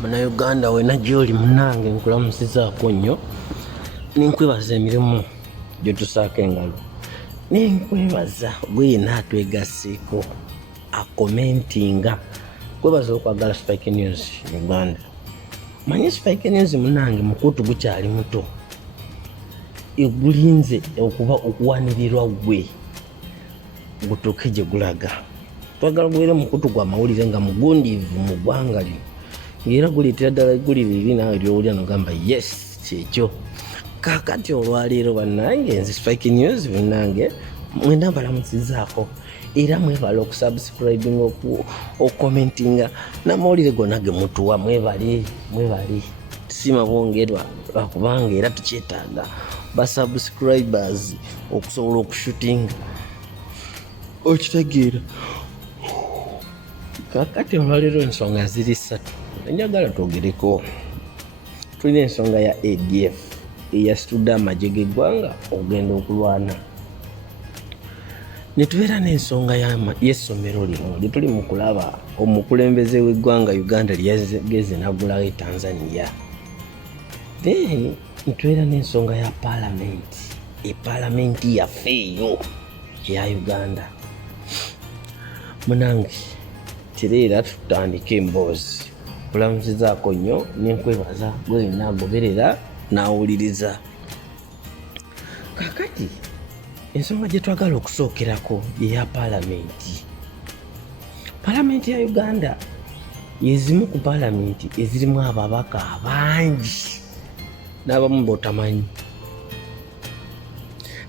Muna Uganda wena gyoli munange nkulamusizaako nnyo. Ninkwebaza emirimu gye tusaako engalo. Ninkwebaza gwena atwegaseeko akomentinga. Kwebaza okwagala Spike News Uganda. Manyi Spike News munange mukutu gukyali muto. Egulinze okuba okuwanirirwa gwe gutuuke gye gulaga. Twagala gwera mukutu gwa mawulire nga mugundiivu mu ggwanga lino. Era guleetera ddala eggulire liri naawe ly'owulira n'ogamba yes kyekyo. Kaakati olwaleero bannange nze Spike News bannange mwenda mbalamusizaako era mwebale okusubscribinga okukomentinga n'amawulire gonna ge mutuwa mwebale tusima bongerwa lwakubanga era tukyetaaga basubscribers okusobola okushutinga okitegeera. Kaakati olwaleero ensonga ziri ssatu njagala twogereko. Tulina ensonga ya ADF eyasitudde amagye g'eggwanga okugenda okulwana. Ne tubeera n'ensonga y'essomero lino lye tuli mu kulaba omukulembeze w'eggwanga Uganda lyageze n'aggulawo e Tanzania. Then ne tubeera n'ensonga ya paalamenti yaffe eyo eya Uganda. Munange tereera tutandika emboozi. Kulamusizaako nnyo nenkwebaza gwena agoberera n'awuliriza. Kaakati ensonga gye twagala okusookerako yeya paalamenti. Paalamenti ya Uganda yezimu ku paalamenti ezirimu ababaka abangi n'abamu botamanyi.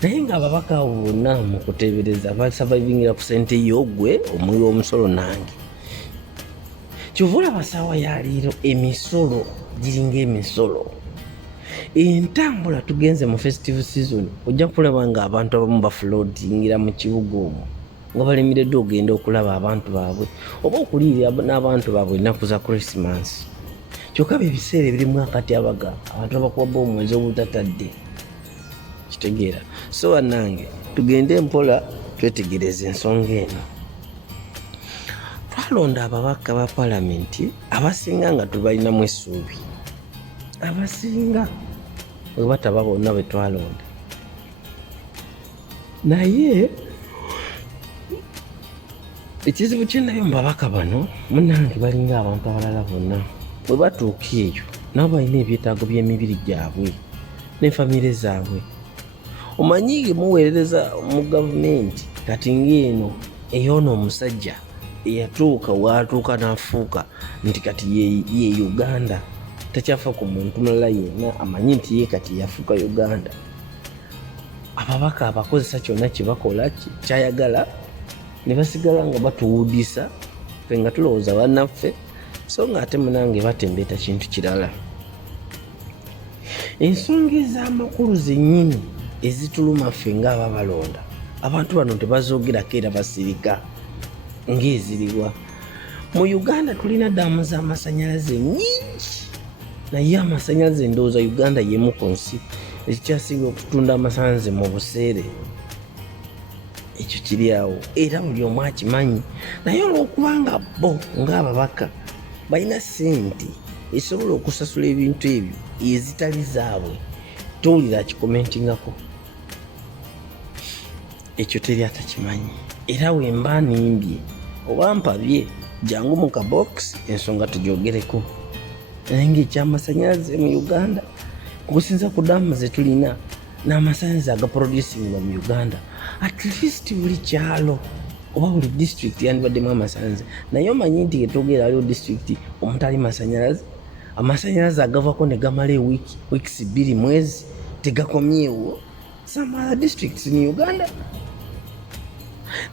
Naye ng'ababaka abo bonna mu kuteebereza basavayivingira ku ssente y'ogwe omuwi w'omusolo nange. Kyovula basaawa ya leero emisolo giringa emisolo. Entambula tugenze mu festive season ojja kulaba nga abantu abamu bafloatingira mu kibuga omwo nga balemiredde ogenda okulaba abantu baabwe oba okuliirira n'abantu baabwe ennaku za Christmas. Kyokka ebiseera ebirimu akati abaga abantu abakuba omwezi obutatadde kitegeera. So bannange tugende mpola twetegereze ensonga eno. Twalonda ababaka ba paalamenti abasinga nga tubalinamu essuubi. Abasinga bwe bataba bonna bwe twalonda. Naye ekizibu kyenabyo mu babaka bano munnange balinga abantu abalala bonna. Bwe batuuka eyo nabo balina ebyetaago by'emibiri gyabwe ne famire zaabwe. Omanyi muweerereza mu gavumenti kati ng'eno eyoono omusajja eyatuuka watuuka n'afuuka nti kati ye Uganda. Takyafa ku muntu mulala yenna amanyi nti ye kati yafuuka Uganda. Ababaka abakozesa kyonna kye bakola kyayagala ne basigala nga batuwudisa ffe nga tulowooza bannaffe so ng'ate munange batembeeta kintu kirala. Ensonga ez'amakulu zennyini ezituluma ffe ng'ababalonda abantu bano tebazoogerako era basirika ng'eziriwa. Mu Uganda tulina ddaamu z'amasannyalaze nnyingi naye amasannyalaze ndowooza Uganda y'emu ku nsi ekikyasinga okutunda amasannyalaze mu buseere. Ekyo kiri awo era buli omu akimanyi. Naye olw'okubanga bo ng'ababaka balina ssente esobola okusasula ebintu ebyo ezitali zaabwe towulira akikomentingako. Ekyo teri atakimanyi era wemba nimbye oba mpabye jangu mu kabox ensonga tugyogereko. Naye ng'ekyamasannyalaze mu Uganda okusinza ku ddaamu ze tulina n'amasannyalaze agaproducinga mu Uganda at least buli kyalo oba buli district yandibaddemu amasannyalaze. Naye omanyi nti getwogera aliwo district omutali masannyalaze. Amasannyalaze agavako ne gamala weeks 2 mwezi tegakomyewo. Some other districts in Uganda.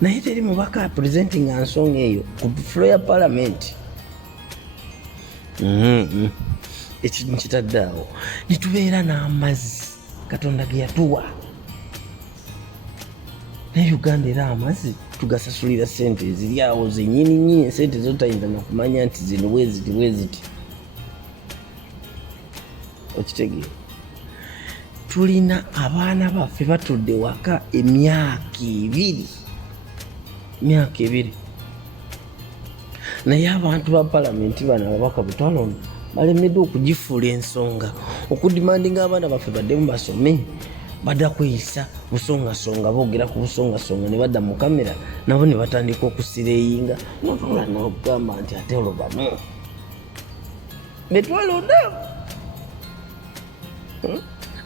Naye teri mubaka presenting nsonga eyo ku floor ya parliament. Ekintu kitadde awo ne tubeera n'amazzi Katonda ge yatuwa. Ne Uganda era amazzi tugasasulira ssente eziri awo zennyini ssente zotayinza nakumanya nti zino bweziti. Okitegeera. Tulina abaana baffe batudde waka emyaka ebiri. Naye abantu ba paalamenti bano ababaka bwe twalonda balemeddwa okugifuula ensonga okudimandinga abaana baffe baddemu basome badda kweyisa busongasonga boogera ku busongasonga ne badda mu kamera nabo ne batandika okusireyinga notula nokugamba nti ate olwo bano betwalonda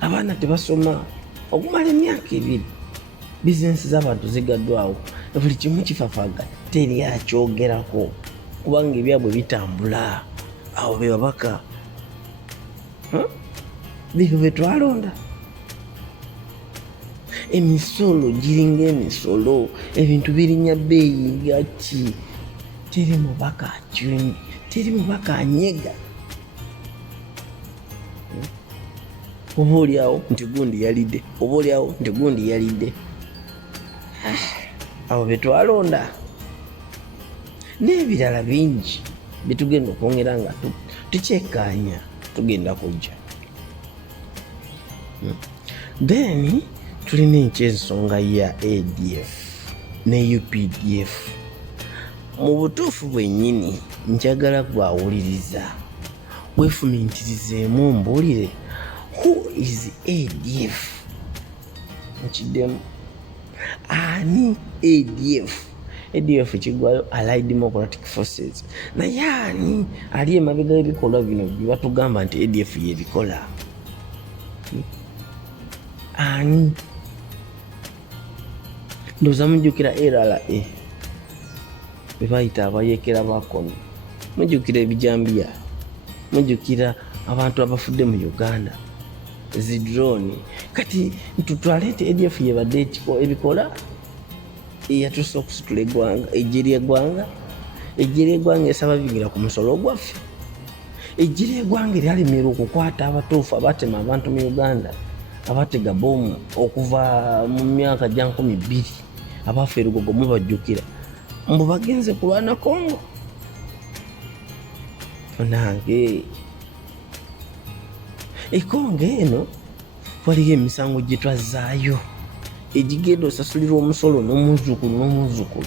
abaana tebasoma okumala emyaka 2 bizinesi z'abantu zigaddwawo buli kimu kifafaga teri akyogerako kubanga ebyabwe bitambula awo be babaka bino betwalonda emisolo giringa emisolo ebintu birinya bbeeyi gaki teri mubaka akyundi teri mubaka anyega oba oliawo nti gundi yalidde oba oliawo nti gundi yalidde abo betwalonda n'ebirala bingi bitugenda okwongera nga tukyekkaanya tugenda kujja then tulina ekyensonga ya ADF ne UPDF mu butuufu bwennyini njagala gwawuliriza weefumintirizeemu mbuulire who is ADF nkiddemu ani ADF kigwayo Allied Democratic Forces naye ani ali emabega ebikolwa bino byebatugamba nti ADF yebikola ani ndoza mujjukira LRA bebayita abayekera bakono mujjukira ebijambiya mujjukira abantu abafudde mu Uganda zidroni kati ntutwale nti ADF yebadde ebikola yatusa okusitula eggwanga ejjeri eggwanga esaba bigira ku musolo gwaffe ejjeri eggwanga eryalemerwa okukwata abatuufu abatema abantu mu Uganda abatega bomu okuva mu myaka gya 12 abafa erugogo mubajjukira mbu bagenze kulwana Congo nange ekongo eno waliyo emisango gye twazaayo egigenda osasulirwa omusolo n'omuzukulu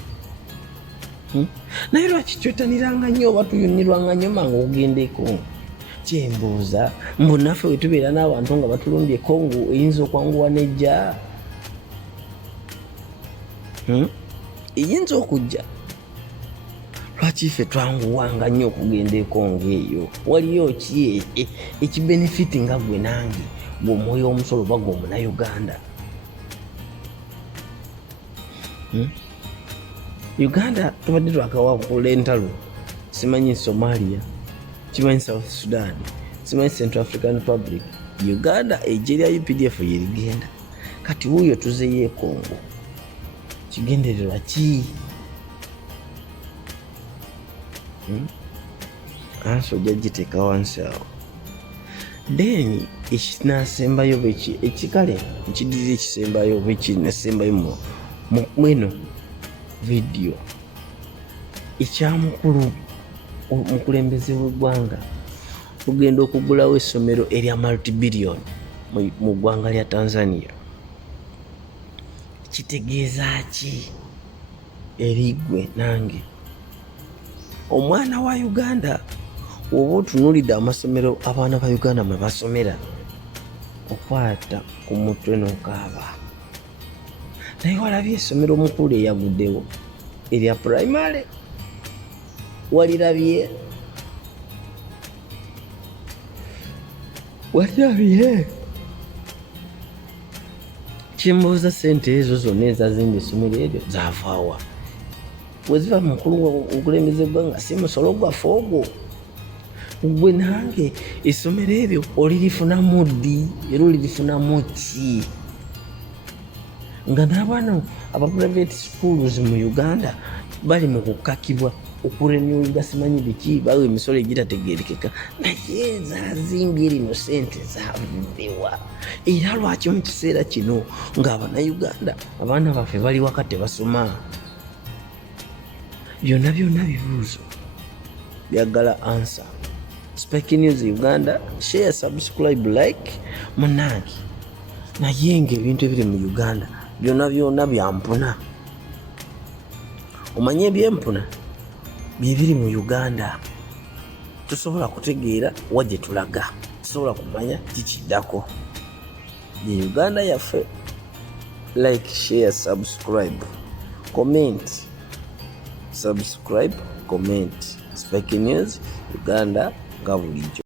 naye lwaki twetaniranga nnyo oba tuyunirwanga nnyo mangu okugenda ekongo kyembuuza mbu naffe we tubeera n'abantu nga batulumbye Congo eyinza okwanguwa nejja eyinza okujja lwaki ffe twanguwanga nnyo okugenda ekongo eyo waliyo ki ekibenefiti nga gwe nange gw'omwoyo omusolo oba gw'omunauganda Uganda tubadde twakawakula entalo simanyi Somalia simanyi South Sudan simanyi Central African Republic Uganda ejeri ya UPDF yerigenda kati wuyo tuzeyo Congo kigendererwa ki anso jagiteeka wansi awo then ekinasembayo beki ekikale ekidiri ekisembayo beki nasembayo mweno video ekyamukulu omukulembeze w'eggwanga kugenda okugulawo essomero erya multibillion mu ggwanga lya Tanzania kitegeeza ki erigwe nange omwana wa Uganda oba otunuulidde amasomero abaana ba Uganda mwe basomera okwata ku mutwe n'okaaba naye walabye essomero omukulu eyagudewo erya primary walirabye kimbuuza sente ezo zonna ezazimba essomero eryo zavaawa weziva mukulu omukulembeze eggwanga si musolo gwaffe ogwo gwe nange essomero eryo olirifunamu ddi era olirifunamu ki nga n'abaana aba private schools mu Uganda bali mu kukakibwa okurenewinga simanyi biki bawe emisolo egitategeerekeka naye zazimbye rino sente zavuddewa era lwaki mu kiseera kino ng'Abannayuganda abaana baffe bali waka tebasoma byonna bibuuzo byagala answer. Spike News Uganda, share, subscribe, like munange naye ng'ebintu ebiri mu Uganda byonna byampuna omanye ebyempuna byebiri mu Uganda tusobola kutegeera wa gye tulaga, tusobola kumanya kikiddako. Ye Uganda yaffe. Like, share, subscribe, comment. Subscribe, comment. Fake news Uganda nga bulijjo.